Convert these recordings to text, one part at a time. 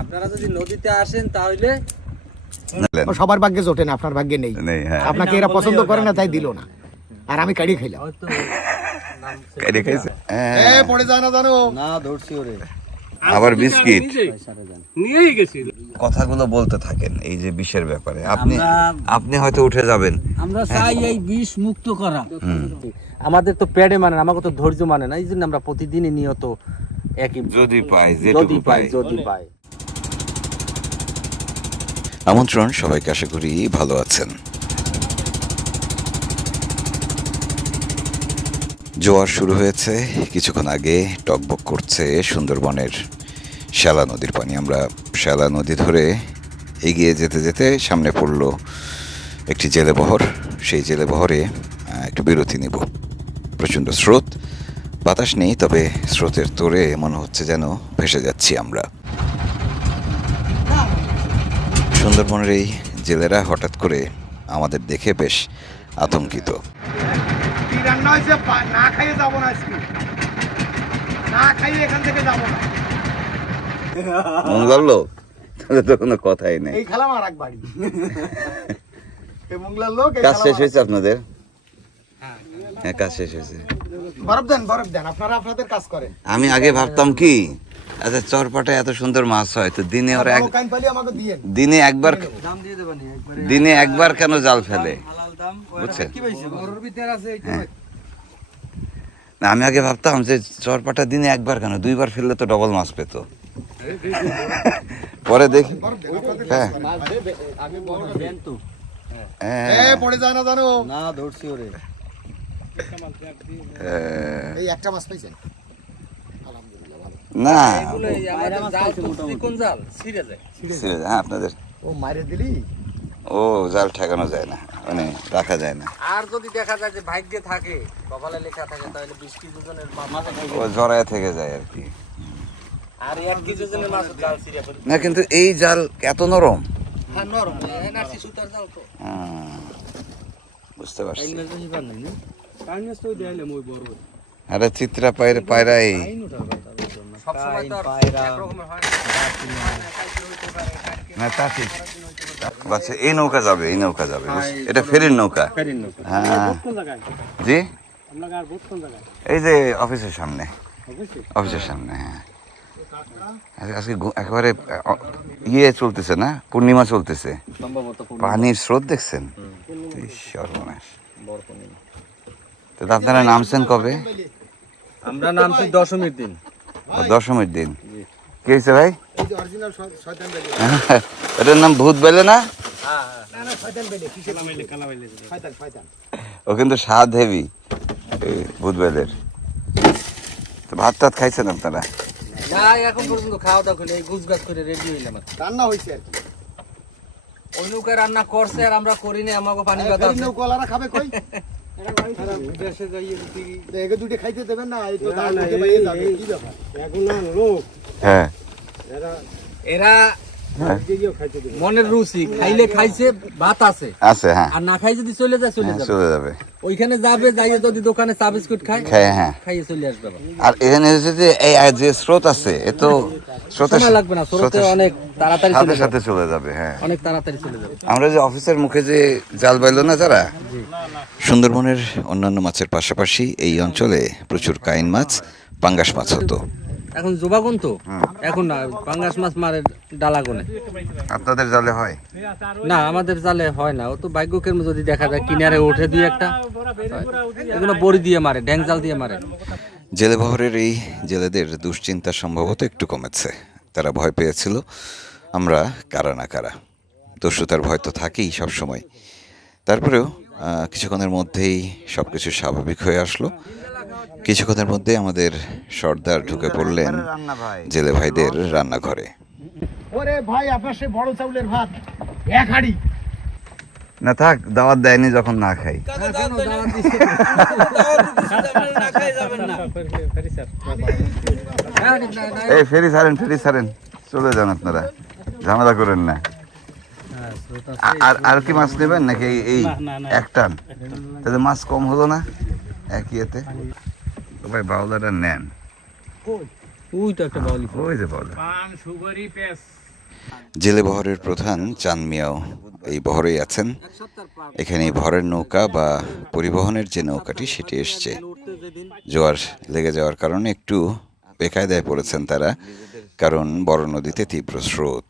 আপনারা যদি নদীতে আসেন তাহলে সবার ভাগ্যে জোটে না আপনার ভাগ্যে নেই। হ্যাঁ। আপনাকে এরা পছন্দ করে না তাই দিল না। আর আমি কাড়ি খাইলাম। খাইছে? হ্যাঁ। পড়ে যায় না জানো। না ধরছি ওরে। আবার বিস্কিট? সারা জান। নিয়েই গেছি কথাগুলো বলতে থাকেন এই যে বিষের ব্যাপারে। আপনি আপনি হয়তো উঠে যাবেন। আমরা চাই এই বিষ মুক্ত করা। আমাদের তো প্যাডে মানে না আমাকে তো ধৈর্য মানে না এই জন্য আমরা প্রতিদিনই নিয়ত একই যদি পাই যদি পাই যদি পাই। আমন্ত্রণ সবাইকে আশা করি ভালো আছেন। জোয়ার শুরু হয়েছে। কিছুক্ষণ আগে টকবক করছে সুন্দরবনের শ্যালা নদীর পানি। আমরা শ্যালা নদী ধরে এগিয়ে যেতে যেতে সামনে পড়ল একটি জেলেবহর। সেই জেলেবহরে একটু বিরতি নিব। প্রচণ্ড স্রোত। বাতাস নেই তবে স্রোতের তোরে মনে হচ্ছে যেন ভেসে যাচ্ছি আমরা। সুন্দরবনের এই জেলেরা হঠাৎ করে আমাদের দেখে বেশ আতঙ্কিত। না খাইয়ে যাব না না খাইয়ে এখান থেকে যাব না। লাগল তাহলে তো কোনো কথাই নেই। এই খেলাম আর এক বাড়ি। এই লোক কাজ শেষ হয়েছে আপনাদের? হ্যাঁ। কাজ শেষ হয়েছে। বরফ দেন বরফ দেন আপনারা আপনাদের কাজ করেন। আমি আগে ভাবতাম কি আচ্ছা চরপাটে এত সুন্দর মাছ হয় তো দিনে ওরা এক দিনে। একবার দিনে একবার কেন জাল ফেলে? হালাল দাম বুঝছেন? কি পাইছে গরুর ভিতর আছে এই হ্যাঁ। না, আমি আগে ভাবতাম যে চরপাটা দিনে একবার কেন দুইবার ফেললে তো ডবল মাছ পেতো। পরে দেখি। হ্যাঁ। হ্যাঁ, পড়ে যায় না জানো। না ধরছি ওরে। হ্যাঁ। এই একটা মাছ পাইছেন? না। এগুলো জাল তো কোন জাল? ছিঁড়ে যায়। হ্যাঁ আপনাদের। ও মারে দিলি? ও জাল ঠেকানো যায় না মানে রাখা যায় না। আর যদি দেখা যায় যে ভাগ্যে থাকে কপালে লেখা থাকে তাহলে বিশ কেজি ওজনের মাছ ও জড়ায় থেকে যায় আর কি। আর এক কেজি ওজনের মাছ জাল ছিঁড়ে না কিন্তু এই জাল এত নরম। হ্যাঁ নরম। এনআরসি সুতার জাল তো। হ্যাঁ, বুঝতে পারছি। আরে চিত্রা পায়রা পায়রা এই। সব সময় তো আর এক রকমের হয় না। না তা ঠিক। আচ্ছা এই নৌকা যাবে এই নৌকা যাবে বুঝ- এটা ফেরির নৌকা? হ্যাঁ। জি? এই যে অফিসের সামনে। অফিসের সামনে হ্যাঁ। আজকে- একেবারে ইয়ে চলতেছে না? পূর্ণিমা চলতেছে। পানির স্রোত দেখছেন? সর্বনাশ। বড়। তো আপনারা নামছেন কবে? আমরা নামছি দশমীর দিন। দশমীর দিন। কি হয়েছে ভাই? এই যে অরিজিনাল শয়তান বেলে। এটার নাম ভূত বেলে না? হ্যাঁ ও কিন্তু স্বাদ হেভি ভূত বেলের। তো ভাত টাত খাইছেন আপনারা? না এখন পর্যন্ত খাওয়া দাওয়া করে এই গুছ গাছ করে রেডি হইলাম রান্না হয়েছে রান্না করছে আর আমরা করিনি আমাকে পানি ফেরি খাবে কই? দেশে যাইয়ে যদি তো একে দুটো খাইতে দেবেন না এই তো দাঁড় উঠে বাইরে যাবে কি ব্যাপার? এখন না লোক হ্যাঁ। এরা হ্যাঁ। মনের রুচি খাইলে খাইছে ভাত আছে। আছে হ্যাঁ। আর না খাই যদি চলে যায় চলে হ্যাঁ, যাবে। চলে যাবে। ওইখানে যাবে যাইয়ে যদি দোকানে চা বিস্কুট খায় খায় হ্যাঁ। খাইয়ে চলে আসবে আর এখানে হচ্ছে যে এই যে স্রোত আছে এ তো সময় লাগবে না স্রোতে অনেক তাড়াতাড়ি সাথে সাথে চলে যাবে হ্যাঁ। অনেক তাড়াতাড়ি চলে যাবে। আমরা যে অফিসের মুখে যে জাল বাইলো না যারা সুন্দরবনের অন্যান্য মাছের পাশাপাশি এই অঞ্চলে প্রচুর কাইন মাছ পাঙ্গাস মাছ হতো। এখন জোবাগুন তো এখন না পাঙ্গাস মাছ মারে ডালাগুনে আপনাদের জালে হয়? না আমাদের জালে হয় না। ও তো ভাগ্যকের যদি দেখা যায় কিনারে ওঠে দুই একটা। এগুলো বড়ি দিয়ে মারে ড্যাং জাল দিয়ে মারে। জেলে বহরের এই জেলেদের দুশ্চিন্তা সম্ভবত একটু কমেছে। তারা ভয় পেয়েছিল আমরা কারা না কারা। দস্যুতার ভয় তো থাকেই সবসময়। তারপরেও কিছুক্ষণের মধ্যেই সব কিছু স্বাভাবিক হয়ে আসলো। কিছুক্ষণের মধ্যে আমাদের সর্দার ঢুকে পড়লেন জেলে ভাইদের রান্নাঘরে। ওরে ভাই আপনার সেই বড় চাউলের ভাত এক হাড়ি। না থাক দাওয়াত দেয়নি যখন না খাই। এই ফেরি ছাড়েন ফেরি ছাড়েন। চলে যান আপনারা। ঝামেলা করেন না। আর আর কি মাছ নেবেন নাকি এই-। এক টান? তাহলে মাছ কম হলো না? এক ইয়েতে তো ভাই বাউলাটা নেন। ওই তো একটা বাউলি ওই যে বলে পান সুপারি পেঁচ জেলে বহরের প্রধান চান মিয়াও এই বহরেই আছেন। এখানে এই ভরের নৌকা বা পরিবহনের যে নৌকাটি সেটি এসছে। জোয়ার লেগে যাওয়ার কারণে একটু বেকায়দায় পড়েছেন তারা কারণ বড় নদীতে তীব্র স্রোত।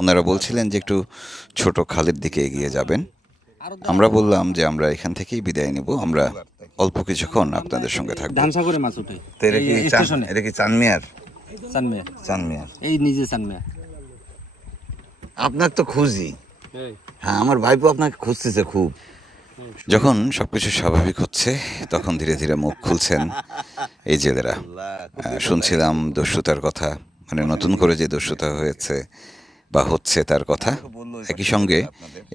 ওনারা বলছিলেন যে একটু ছোট খালের দিকে এগিয়ে যাবেন। আমরা বললাম যে আমরা এখান থেকেই বিদায় নেব। আমরা অল্প কিছুক্ষণ আপনাদের সঙ্গে থাকব। ধানসা করে মাছ উঠে এই স্টেশনে। এটা কি চানমিয়ার? চানমিয়া চানমিয়ার। এই নিজে চানমিয়া আপনার তো খুঁজি। হ্যাঁ আমার ভাইপো আপনাকে খুঁজতেছে খুব। যখন সবকিছু স্বাভাবিক হচ্ছে তখন ধীরে ধীরে মুখ খুলছেন। এই জেলেরা আহ, শুনছিলাম দস্যুতার কথা মানে নতুন করে যে দস্যুতা হয়েছে বা হচ্ছে তার কথা। একই সঙ্গে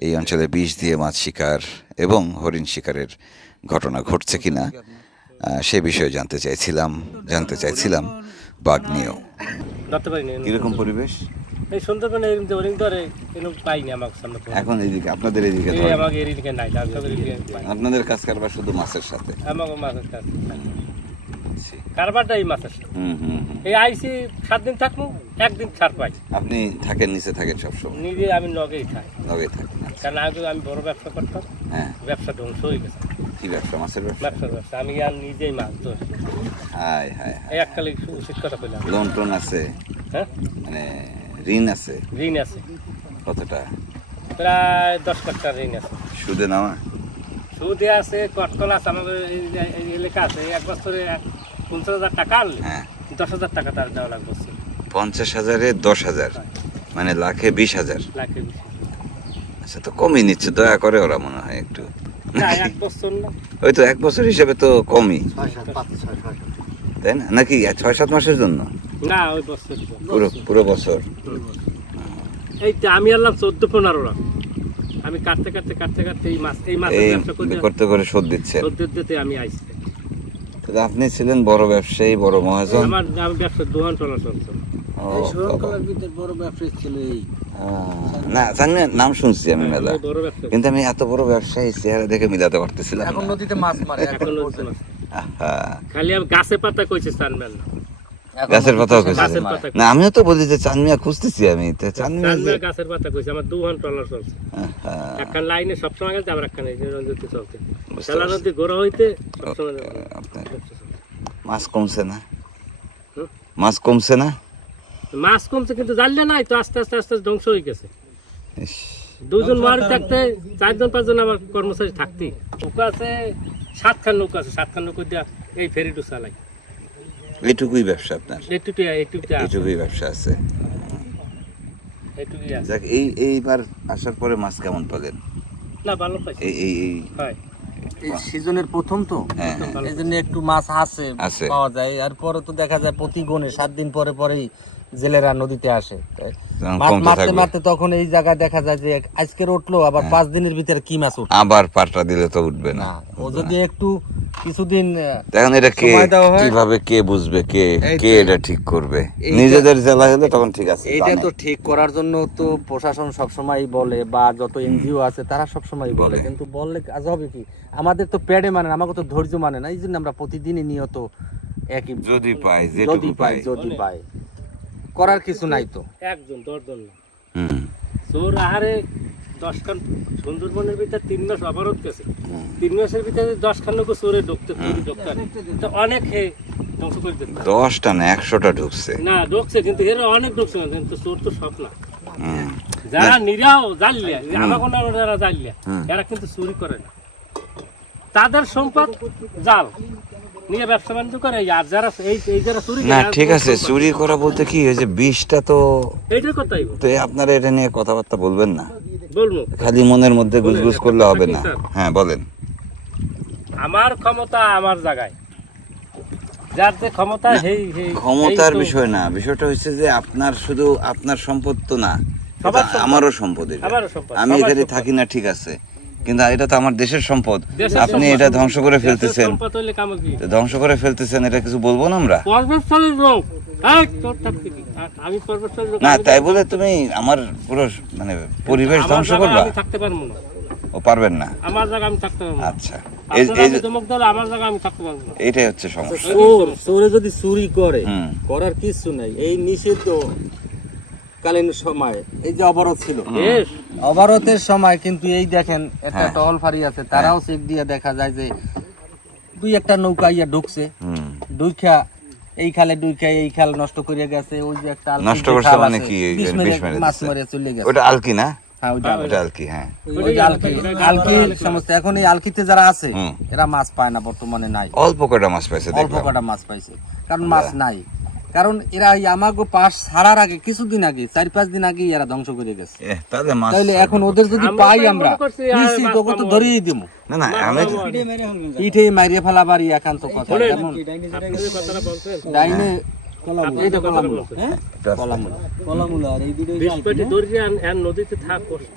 এই অঞ্চলে বিষ দিয়ে মাছ শিকার এবং হরিণ শিকারের ঘটনা ঘটছে কিনা আহ, সে বিষয়ে জানতে চাইছিলাম জানতে চাইছিলাম বাঘ নিয়েও কীরকম পরিবেশ? এই সুন্দরবনে এরকম ওরিং ধরে এরকম পাইনি আমাকে সামনে এখন এদিকে আপনাদের এদিকে এই আমাকে এদিকে নাই আপনাদের কাজ কারবার শুধু মাছের সাথে? আমাকে মাছের কাছে কারবারটাই মাছের সাথে। হুম হুম হুম। এই আইসি সাত দিন থাকব একদিন ছাড় পাই। আপনি থাকেন নিচে থাকেন সবসময়? নিজে আমি লগেই খাই। লগে থাকেন আচ্ছা। কারণ আগে আমি বড় ব্যবসা করতাম হ্যাঁ। ব্যবসা ধ্বংস হয়ে গেছে। কি ব্যবসা মাছের ব্যবসা? ব্যবসা। আমি আর নিজেই মাছ ধরি। হাই হাই হাই এককালে উচিত কথা পেলাম লোন টোন আছে? হ্যাঁ? মানে ঋণ আছে? ঋণ আছে। কতটা? প্রায় দশ লাখ টাকা ঋণ আছে। সুদে নেওয়া সুদে আছে কটকল আছে আমাদের এই এলাকা আছে। এক বছরে পঞ্চাশ হাজার টাকা আনলে হ্যাঁ। দশ হাজার টাকা তার দেওয়া লাগবে পঞ্চাশ হাজারে দশ হাজার। মানে লাখে বিশ হাজার। লাখের বেশি আচ্ছা তো কমই নিচ্ছে। দয়া করে ওরা মনে হয় একটু ওই তো এক বছর হিসেবে তো কমই। তাই না? নাকি ছয় সাত মাসের জন্য? না ওই বছর পুরো পুরো বছর। এই আমি আনলাম চোদ্দ পনেরো আমি কাটতে কাটতে কাটতে কাটতে এই মাছ এই এই ব্যবসা করতে করতে করে শোধ দিচ্ছেন চোদ্দ দিতে আমি আইসি তাহলে আপনি ছিলেন বড় ব্যবসায়ী বড় মহাজন। আমার আমি ব্যবসার দোকান চলা। চলছে ও, বাবা। ভিতর বড় ব্যবসায়ী ছিল এই। না জানি নাম শুনছি আমি মেলা। কিন্তু আমি এত বড় ব্যবসায়ী চেহারা দেখে মিলাতে পারতেছিলাম এখন নদীতে মাছ মারে এখন খালি আমি গাছে পাতা কইছে গাছের নদীতে কইছে। পাতা না আমিও তো বলি যে চানমিয়া খুঁজতেছি আমি। তো চানমিয়া চানমিয়া গাছের পাতা কইছে আমার দোকান টলার চলছে। একখান লাইনে সবসময় গেছে আবার একখান এই যে রঞ্জিতে চলছে। বুঝতে নদী গোড়া হইতে সবসময় মাছ কমছে না? মাছ কমছে না? মাছ কমছে কিন্তু জানলে নাই তো আস্তে আস্তে আস্তে ধ্বংস হয়ে গেছে। দুজন মারি থাকতে চারজন পাঁচজন আমার কর্মচারী থাকতেই। নৌকা আছে সাতখান নৌকা আছে সাতখান নৌকা দিয়া এই ফেরিটু চালাই। এইটুকুই ব্যবসা আপনার? এইটুকু এইটুকু ব্যবসা আছে। যাক এই এইবার আসার পরে মাছ কেমন পেলেন না ভালো পাইছি। এই এই হয়। এই সিজনের প্রথম তো। হ্যাঁ হ্যাঁ। এই জন্য একটু মাছ আছে আছে। পাওয়া যায়। আর পরে তো দেখা যায় প্রতি গণে সাত দিন পরে পরেই জেলেরা নদীতে আসে। কমতে মারতে মারতে তখন এই জায়গায় দেখা যায় যে আজকের উঠল আবার পাঁচ দিনের ভিতরে কি মাছ উঠল আবার পাটা দিলে তো উঠবে না। ও যদি একটু কিছুদিন এখন এটা কে হয়। কীভাবে কে বুঝবে কে কে এটা ঠিক করবে? নিজেদের জেলা হলে তখন ঠিক আছে জানে। তো ঠিক করার জন্য তো প্রশাসন সবসময় বলে বা যত এনজিও আছে তারা সবসময় বলে। বলে। কিন্তু বললে কাজ হবে কি? আমাদের তো পেডে মানে না আমাকে তো ধৈর্য মানে না। এই জন্য আমরা প্রতিদিনই নিয়ত একই। যদি পাই যদি পাই যদি পাই। করার কিছু নাই তো। একজন দশজন না। চোর আহারে দশ খান সুন্দরবনের ভিতরে তিন মাস অবরোধ গেছে তিন মাসের ভিতরে দশ খান লোক চোরে ঢুকতে ঢুকতে তো অনেক ধ্বংস করে দিতে দশটা না একশোটা ঢুকছে। না ঢুকছে কিন্তু এরা অনেক ঢুকছে না কিন্তু চোর তো সব না। যারা নিরাও জানলিয়া আমার যারা জানলিয়া এরা কিন্তু চুরি করে না। তাদের সম্পদ জাল। নিয়ে ব্যবসা বাণিজ্য করে আর যারা এই এই যারা চুরি না ঠিক আছে চুরি করা। বলতে কি ওই যে বিষটা তো এইটার কথাই তো আপনারা এটা নিয়ে কথাবার্তা বলবেন না। বলব। খালি মনের মধ্যে গুজগুজ করলে হবে না। হ্যাঁ বলেন। আমার ক্ষমতা আমার জায়গায়। যার যে ক্ষমতা সেই সেই ক্ষমতার বিষয় না বিষয়টা হচ্ছে যে আপনার শুধু আপনার সম্পদ তো না। আমারও সম্পদ এটা। আমারও সম্পদ, আমি এখানে থাকি না ঠিক আছে। কিন্তু এটা তো আমার দেশের সম্পদ। আপনি এটা ধ্বংস করে ফেলতেছেন। সম্পদ হইলে কামড় কি? তো ধ্বংস করে ফেলতেছেন এটা কিছু বলব না আমরা? লোক না তাই বলে তুমি আমার পুরো মানে পরিবেশ ধ্বংস করবা? থাকতে পারব না। ও পারবেন না? আমার জায়গা আমি থাকতে পারব আচ্ছা। এই আপনারা এই আমি ধমক দিলে আমার জায়গা আমি থাকতে পারব এটাই হচ্ছে সমস্যা। চোর চোরে যদি চুরি করে করার কিছু নাই এই নিষিদ্ধ। কালীন সময়। এই যে অবরোধ ছিল। অবরোধের সময় কিন্তু এই দেখেন একটা হ্যাঁ। টহল ফাঁড়ি আছে তারাও চেক দিয়ে দেখা যায় যে দুই একটা নৌকা ইয়া ঢুকছে। দুইখা এই খালে দুইখা এই খাল নষ্ট করে গেছে ওই যে একটা নষ্ট করছে মানে কি? মাছ। মারে চলে গেছে। ওটা আলকি না? হ্যাঁ ওটা আলকি। হ্যাঁ। ওই যে আলকি। আলকি সমস্ত এখন এই আলকিতে যারা আছে এরা মাছ পায় না বর্তমানে নাই। অল্প কটা মাছ পাইছে অল্প কটা মাছ পাইছে কারণ মাছ নাই। কারণ এরা এই আমাগো পাশ ছাড়ার আগে কিছুদিন আগে চার পাঁচ দিন আগে এরা ধ্বংস করে গেছে। তাহলে এখন ওদের যদি পাই আমরা মনে করছি, আর নিশ্চিত মাছ ওকে তো ধরিয়ে দিব না না আমি পিঠে মারিয়ে ফেলাবার একান্ত কথা যেমন আপনি যে কথাটা বলছেন। ডাইনে আপনি এইটা যে কথাটা কলামুলা। বলছেন। কলামুলা। বিশ পেটি দড়ি আর আর নদীতে থাক কষ্ট।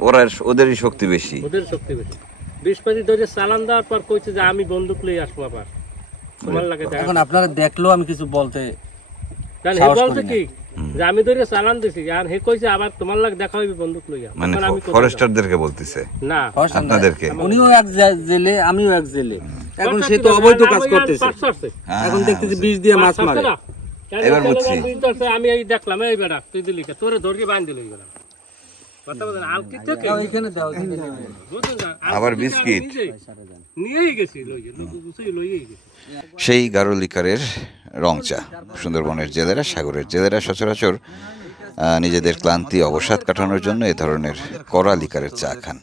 ওরা ওদেরই শক্তি বেশি। ওদের শক্তি বেশি। বিশ পেটি দড়ি চালান দেওয়ার পর কইছে যে আমি বন্দুক লই আসব আবার। এখন আপনারা দেখলেও আমি কিছু বলতে কি? আমি ধরে চালান দিছি আর হে কইছে আবার তোমার লাগে দেখা হইবে বন্দুক লইয়া। মানে তখন আমি কোথায় ফরেস্টারদেরকে বলতেছে? না। আপনাদেরকে? উনিও এক জেলে আমিও এক জেলে। এখন সে তো অবৈধ কাজ করতেছে। এখন দেখতেছি বিষ দিয়ে মাছ মারে। এবার বুঝছি। আমি এই দেখলাম এই বেড়া তুই দিলি কে? তোরে ধরে বাঁধ দিল বেড়া। আবার বিস্কিট। সেই গারো লিকারের রং চা সুন্দরবনের জেলেরা সাগরের জেলেরা সচরাচর নিজেদের ক্লান্তি অবসাদ কাটানোর জন্য এ ধরনের কড়া লিকারের চা খান।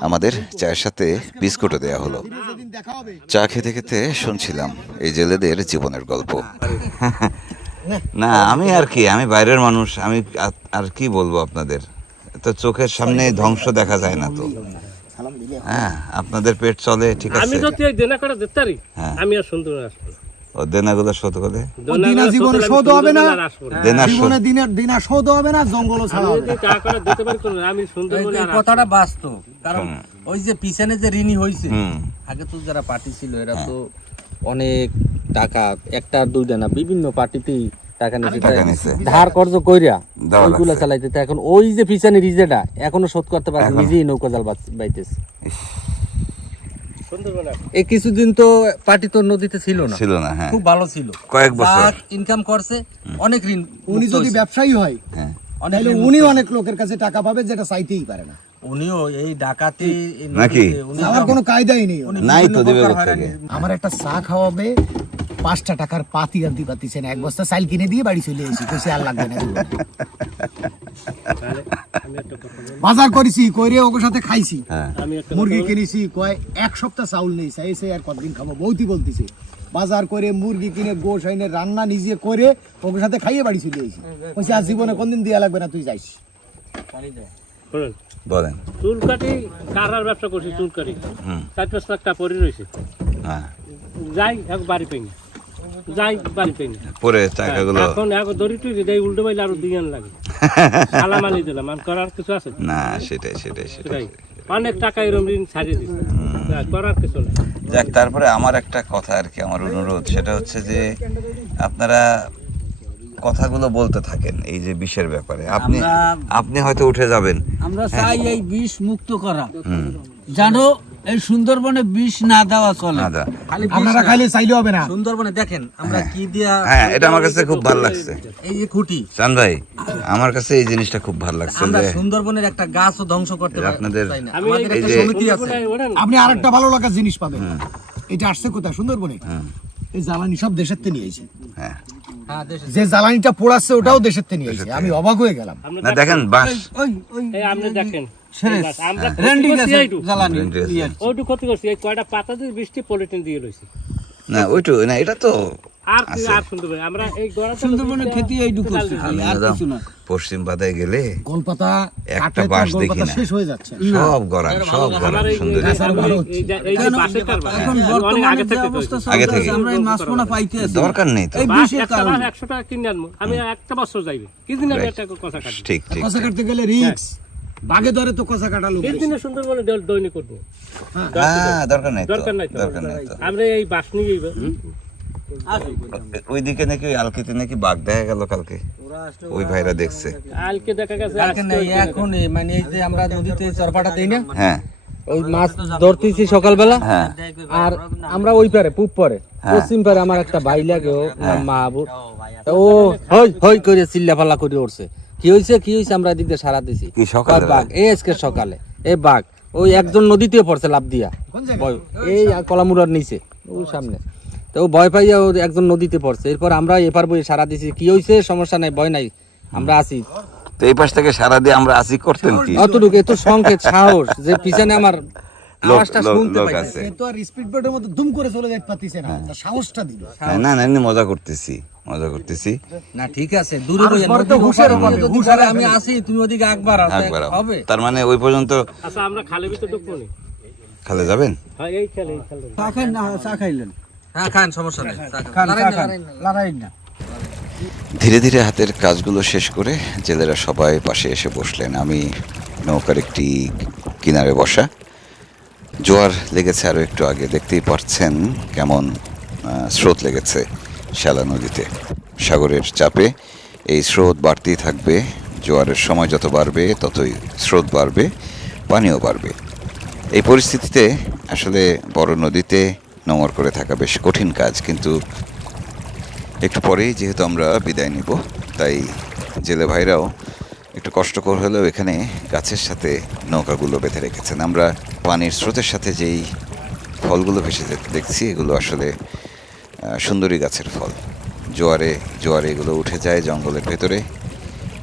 আমাদের চায়ের সাথে বিস্কুটও দেওয়া হলো। চা খেতে খেতে শুনছিলাম এই জেলেদের জীবনের গল্প। না আমি আর কি আমি বাইরের মানুষ আমি আর- আর কি বলব আপনাদের? তো চোখের সামনে ধ্বংস দেখা যায় না তো। হ্যাঁ আপনাদের পেট চলে ঠিক আমি আছে যদি এই দেনা করে দিতে পারি হ্যাঁ। আমি আর সুন্দর আসব ও দেনাগুলো শোধ করে দেনা জীবনে শোধ হবে না। দেনা শোধ। জীবনে দিনের দিনা শোধ হবে না জঙ্গলও ছাড়া আমি হবে যদি টাকা করে দিতে পারি কোনো আমি সুন্দর বলে আর কথাটা বাস্তব। কারণ ওই যে পিছনে যে ঋণী হয়েছে আগে তো যারা পার্টি ছিল এরা তো অনেক টাকা একটা আর দুইটা না বিভিন্ন পার্টিতেই টাকা নিছে। ধার কর্জ কইরা দেওয়া চালাইতে এখন ওই যে পিছনে রিজেটা এখনও শোধ করতে পারে নিজেই নৌকা জাল বাইতেছে। সুন্দর বলে আসব। এই কিছুদিন তো পার্টি তো নদীতে ছিল না। ছিল না হ্যাঁ। খুব ভালো ছিল। কয়েক বছর। ইনকাম করছে অনেক ঋণ উনি যদি ব্যবসায়ী হয় হ্যাঁ। অনেক ঋণ উনি অনেক লোকের কাছে টাকা পাবে যেটা চাইতেই পারে না। উনিও এই ডাকাতি নাকি? আমার কোনো কায়দাই নেই। নাই তো দেবে আমার একটা চা খাওয়াবে পাঁচটা টাকার পাতি আনতে পারতেছে না। এক বস্তা চাল কিনে দিয়ে বাড়ি চলে এসেছি কইছি আর লাগবে না। বাজার করেছি কইরে ওকে সাথে খাইছি। হ্যাঁ। আমি একটা মুরগি কিনেছি কয় এক সপ্তাহ চাউল নেই চাইছে আর কতদিন খাব? বৌতি বলতেছে বাজার করে মুরগি কিনে গোশ আইনে রান্না নিজে করে ওকে সাথে খাইয়ে বাড়ি চলে এসেছি। কইছি আর জীবনে কোনদিন দেয়া লাগবে না তুই যাইস। বলেন। চুল কাটি কারার ব্যবসা করছি চুল কাটি চার পাঁচ লাখ টাকা পরে রয়েছে। হ্যাঁ। যাই এক বাড়ি পাইনি যাই বাড়ি পাইনি পরে টাকাগুলো এখন এখন দড়ি টুই দেয় উল্টো পাইলে আরও দুই আন লাগে। সালামালি দিলাম আর করার কিছু আছে? না সেটাই সেটাই সেটাই অনেক টাকা এরম ঋণ ছাড়িয়ে দিচ্ছে আর করার কিছু নেই। যাক তারপরে আমার একটা কথা আর কি আমার অনুরোধ। সেটা হচ্ছে যে আপনারা কথাগুলো বলতে থাকেন এই যে বিষের ব্যাপারে। আপনি আপনি হয়তো উঠে যাবেন। আমরা চাই এই বিষ মুক্ত করা। জানো এই সুন্দরবনে বিষ না দেওয়া চলে। না খালি আপনারা খাইলে চাইলে হবে না। সুন্দরবনে দেখেন আমরা কি দিয়া হ্যাঁ এটা আমার কাছে খুব ভালো লাগছে। এই যে খুঁটি। চান ভাই আমার কাছে এই জিনিসটা খুব ভালো লাগছে আমরা সুন্দরবনের একটা গাছও ধ্বংস করতে পারি- আপনাদের- না। আমাদের একটা সমিতি আছে। আপনি আরেকটা ভালো লাগার জিনিস পাবেন। এটা আসছে কোথায়? সুন্দরবনে? এই জ্বালানি সব দেশের থেকে নিয়ে হ্যাঁ হ্যাঁ। যে জ্বালানিটা পোড়াচ্ছে ওটাও দেশের থেকে নিয়েছে আমি অবাক হয়ে গেলাম। আপনি না দেখেন বাস। ওই ওই আপনি দেখেন। এইটু। জ্বালানি। ওইটু ক্ষতি করছি। কয়টা পাতা দিয়ে বৃষ্টি পলিটিন দিয়ে রয়েছে। না ওইটু না এটা তো আর কি আর সুন্দরবন। আমরা এই গড়া সুন্দরবনের খেতে এইটুকু করছে খালি, আর কিছু না। পশ্চিম পাতায় গেলে একটা তার দেখি না। শেষ হয়ে যাচ্ছে। সব সব সুন্দর। এই- এই- এই যে- এই যে বাসের কারবার। এখন বর্তমানে আগে যে থেকে অবস্থা আগে থেকে। আমরা এই মাছ পাইতে আছি দরকার নেই তো। এই বাস বিষের একটা একশো টাকা কিনে আনব। আমি একটা বছর যাইবে কিছুদিন আমি একটা কথা কাটি। ঠিক ঠিক। কষা কাটতে গেলে রিক্স বাগে ধরে তো কষা কাটা লোক দিনে সুন্দরবনে দৈনিক করব। হ্যাঁ। দরকার নেই। তো দরকার নাই দরকার নেই আমরা এই বাস নিয়ে ওইদিকে নাকি ওই আলকিতে নাকি বাঘ দেখা গেল কালকে। ওই ভাইরা দেখছে। কালকে দেখা গেছে কালকে এখন এই মানে এই যে আমরা নদীতে চরপাটা দিই না হ্যাঁ ওই মাছ ধরতেছি সকালবেলা। হ্যাঁ। আর আমরা ওই পারে পূব পারে পশ্চিম পারে আমার একটা ভাই লাগে ও নাম মাহবুব। ও হই হই করে চিল্লা পাল্লা করে উঠছে। কি হয়েছে কি হয়েছে আমরা এদিক সারা দিছি। সকালে? বাঘ এই আজকে সকালে এ বাঘ। ওই একজন নদীতে পড়ছে লাভ দিয়া। এই কলামুড়ার নিচে ওই সামনে। তো ও ভয় পাইয়া ও একজন নদীতে পড়ছে। এরপর আমরা এপার বই সারা দিছি। কি হয়েছে সমস্যা নাই ভয় নাই। আমরা আছি। তো এই পাশ থেকে সারা দিয়ে আমরা আসি করতেন কি? অতটুকু এত সংকেত সাহস যে পিছনে আমার আওয়াজটা শুনতে পাইছে তো আর স্পিড বোটের মতো দুম করে চলে যাইতে পারতিছে না। সাহসটা দিল। হ্যাঁ, না না এমনি মজা করতেছি মজা করতেছি। না ঠিক আছে দূরে আমি আসি তুমি ওদিকে একবার একবার হবে। তার মানে ওই পর্যন্ত আচ্ছা আমরা খালে ভিতরে ঢুকবো। খালে যাবেন? হ্যাঁ এই খেলে এই খেলে। চা খাই না চা খাইলেন? হ্যাঁ খান সমস্যা নেই। না ধীরে ধীরে হাতের কাজগুলো শেষ করে জেলেরা সবাই পাশে এসে বসলেন। আমি নৌকার একটি কিনারে বসা। জোয়ার লেগেছে আরও একটু আগে। দেখতেই পাচ্ছেন কেমন স্রোত লেগেছে শ্যালা নদীতে। সাগরের চাপে এই স্রোত বাড়তেই থাকবে। জোয়ারের সময় যত বাড়বে ততই স্রোত বাড়বে পানিও বাড়বে। এই পরিস্থিতিতে আসলে বড় নদীতে নোংর করে থাকা বেশ কঠিন কাজ, কিন্তু একটু পরেই যেহেতু আমরা বিদায় নিব, তাই জেলে ভাইরাও একটু কষ্টকর হলেও এখানে গাছের সাথে নৌকাগুলো বেঁধে রেখেছেন। আমরা পানির স্রোতের সাথে যেই ফলগুলো ভেসে যেতে দেখছি, এগুলো আসলে সুন্দরী গাছের ফল। জোয়ারে জোয়ারে এগুলো উঠে যায় জঙ্গলের ভেতরে।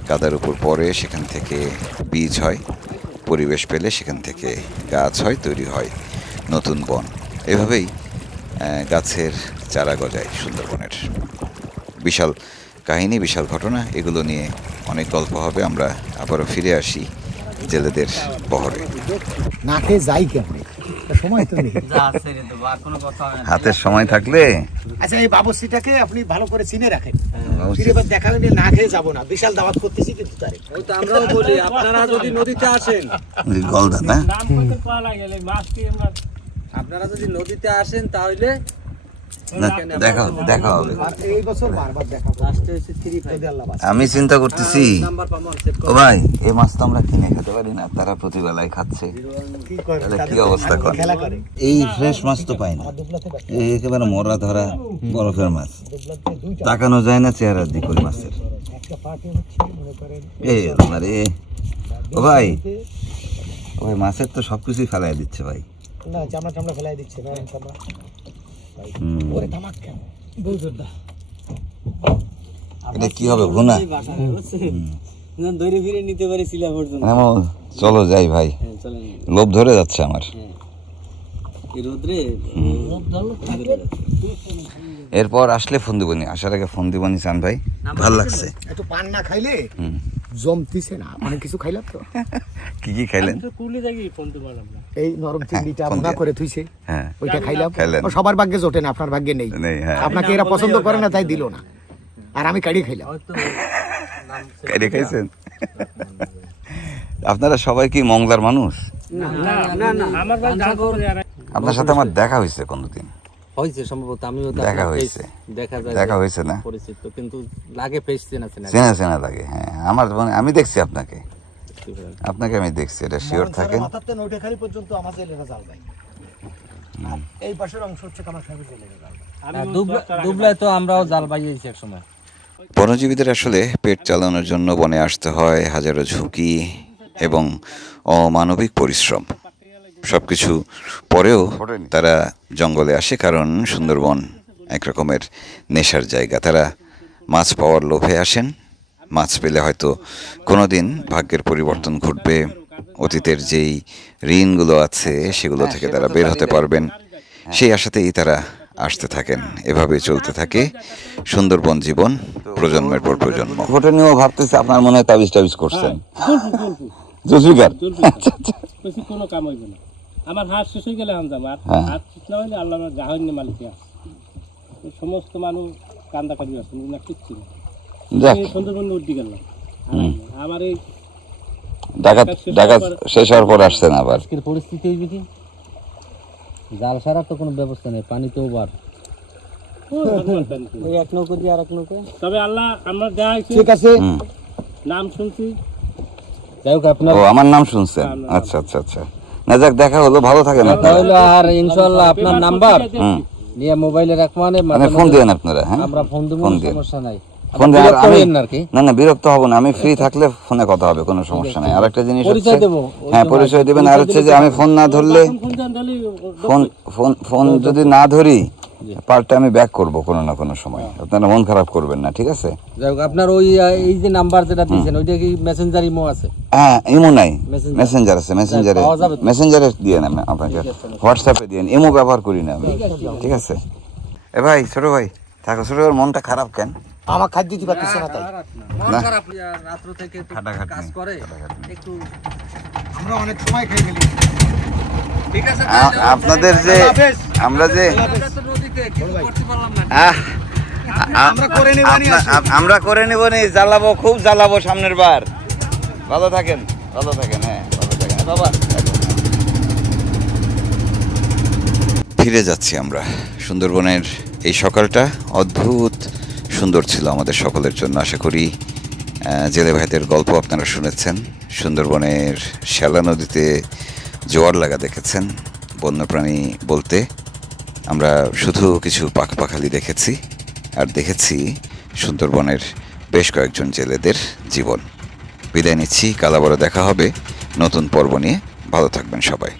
কাদার উপর পড়ে সেখান থেকে বীজ হয়, পরিবেশ পেলে সেখান থেকে গাছ হয়, তৈরি হয় নতুন বন। এভাবেই গাছের চারা গজায় সুন্দরবনের বিশাল কাহিনী বিশাল ঘটনা এগুলো নিয়ে অনেক গল্প হবে। আমরা আবারও ফিরে আসি জেলেদের বহরে। না খেয়ে যাই কেমনে সময় তো নেই। হাতের সময় থাকলে? আচ্ছা এই বাবুসিটাকে আপনি ভালো করে চিনে রাখেন। ফিরে এবার দেখা হয়নি না খেয়ে যাব না। বিশাল দাওয়াত করতেছি কিন্তু তারে। তো আমরাও বলি আপনারা যদি নদীতে আসেন। গলদা না? মাছ কি আমরা আপনারা যদি নদীতে আসেন তাহলে দেখা দেখা হবে। আর এই বছর বারবার দেখা বাঁচায়। আমি চিন্তা করতেছি সেভ ও ভাই এই মাছ তো আমরা কিনে খেতে পারি না তারা প্রতিবেলায় খাচ্ছে। কি তাহলে কি অবস্থা করে? এই ফ্রেশ মাছ তো পাই না। এই একেবারে মরা ধরা বরফের মাছ। তাকানো যায় না চেহারার দিক ওই মাছের। একটা পার্টি হচ্ছে এই ও ভাই ও ভাই মাছের তো সবকিছুই ফেলাই দিচ্ছে ভাই। না চামড়া চামড়া ফেলাই দিচ্ছে নরম চামড়া ওরে তামাক কেন? বৌদ্ধা এটা কি হবে ভুনা ধরে ফিরে নিতে পারি শিলা পর্যন্ত। এমন চলো যাই ভাই। লোভ ধরে যাচ্ছে আমার। এই রোদ্রে এরপর আসলে ফোন দিবনি আসার আগে ফোন দিবনি চান ভাই ভালো লাগছে একটু পান না খাইলে জমতিছে না অনেক কিছু খাইলাম তো কি কি খাইলেন এই নরম চিংড়িটা ভুনা করে থুইছে হ্যাঁ ওইটা খাইলাম সবার ভাগ্যে জোটে না আপনার ভাগ্যে নেই নেই হ্যাঁ আপনাকে এরা পছন্দ করে না তাই দিল না আর আমি কাড়ি খাইলাম কাইরে খাইছেন আপনারা সবাই কি মংলার মানুষ না না না আমার ভাই জানতো আপনার সাথে আমার দেখা হয়েছে কোনোদিন হয়েছে সম্ভবত আমিও তো দেখা হয়েছে। দেখা যায় দেখা হয়েছে না? পরিচিত কিন্তু লাগে ফেস চেনা চেনা। চেনা চেনা লাগে হ্যাঁ। আমার মানে আমি দেখছি আপনাকে। আপনাকে আমি দেখছি এটা শিওর থাকে মাথাতে নৈটাখালি পর্যন্ত আমার জেলেরা জাল ভাই এই পাশের অংশ হচ্ছে কামার সাহেবের জেলেরা জাল। দুবলায় তো আমরাও জাল বাইয়েছি এক সময় বনজীবীদের আসলে পেট চালানোর জন্য বনে আসতে হয় হাজারো ঝুঁকি এবং অমানবিক পরিশ্রম। সব কিছু পরেও তারা জঙ্গলে আসে কারণ সুন্দরবন এক রকমের নেশার জায়গা। তারা মাছ পাওয়ার লোভে আসেন। মাছ পেলে হয়তো কোনো দিন ভাগ্যের পরিবর্তন ঘটবে। অতীতের যেই ঋণগুলো আছে সেগুলো থেকে তারা বের হতে পারবেন। সেই আশাতেই তারা আসতে থাকেন। এভাবে চলতে থাকে সুন্দরবন জীবন প্রজন্মের পর প্রজন্ম। নিয়েও ভাবতেছে আপনার মনে হয় তাবিজ টাবিজ করছেন জুলফিকার বেশি কোনো কাম হইবে না। আমার হাত শেষ হয়ে গেলে যাব আর হ্যাঁ। হাত শেষ না হইলে আল্লাহ আমার জাহান্য মালিকে আছে। সমস্ত মানুষ কান্দা কাটি আছে না কিচ্ছু না। যাক সুন্দরবন উঠতে গেলাম। আমার এই ডাকাত ডাকাত শেষ হওয়ার পর আসছেন আবার। আজকের পরিস্থিতি হইবে কি? জাল তো কোনো ব্যবস্থা নেই পানি তো ওভার এক নৌকো দিয়ে আর এক নৌকো। তবে আল্লাহ আমরা হয়েছে ঠিক আছে। নাম শুনছি। যাই হোক আপনার ও আমার নাম শুনছেন। আচ্ছা আচ্ছা আচ্ছা। না যাক দেখা হলো ভালো থাকেন আপনারা। তাহলে আর ইনশাল্লাহ আপনার নাম্বার নিয়ে মোবাইলে রাখমানে মানে মানে ফোন দেন আপনারা হ্যাঁ? আমরা ফোন দেব। সমস্যা নাই। ফোন দেন আমি না না বিরক্ত হব না আমি ফ্রি থাকলে ফোনে কথা হবে কোনো সমস্যা নাই। আর একটা জিনিস পরিচয় হচ্ছে হ্যাঁ পরিচয় দিবেন আর হচ্ছে যে আমি ফোন না ধরলে ফোন ফোন ফোন যদি না ধরি পার্টটা আমি ব্যাক করব কোনো না কোনো সময় আপনারা মন খারাপ করবেন না ঠিক আছে যাই হোক আপনার ওই এই যে নাম্বার যেটা দিয়েছেন ওইটা কি মেসেঞ্জার ইমো আছে হ্যাঁ ইমো নাই মেসেঞ্জার আছে মেসেঞ্জারে? মেসেঞ্জারে দিয়ে না আপনাকে হোয়াটসঅ্যাপে দিয়ে ইমো ব্যবহার করি না আমি ঠিক আছে এ ভাই ছোট ভাই থাকো ছোট মনটা খারাপ কেন আমার খাদ্য দিতে পারতেছে না তাই মন খারাপ রাত্র থেকে কাজ করে একটু আমরা অনেক সময় খাই গেলি ঠিক আছে আপনাদের যে আমরা যে নদীতে কিছু করতে পারলাম না। আহ, আমরা করে নেব নি জ্বালাবো খুব জ্বালাবো সামনের বার। ভালো থাকেন ভালো থাকেন হ্যাঁ ভালো থাকেন। বাবা। ফিরে যাচ্ছি আমরা। সুন্দরবনের এই সকালটা অদ্ভুত সুন্দর ছিল আমাদের সকলের জন্য আশা করি। জেলে ভাইদের গল্প আপনারা শুনেছেন। সুন্দরবনের শ্যালা নদীতে জোয়ার লাগা দেখেছেন, বন্যপ্রাণী বলতে। আমরা শুধু কিছু পাখপাখালি দেখেছি আর দেখেছি সুন্দরবনের বেশ কয়েকজন জেলেদের জীবন। বিদায় নিচ্ছি কালাবরে দেখা হবে। নতুন পর্ব নিয়ে ভালো থাকবেন সবাই।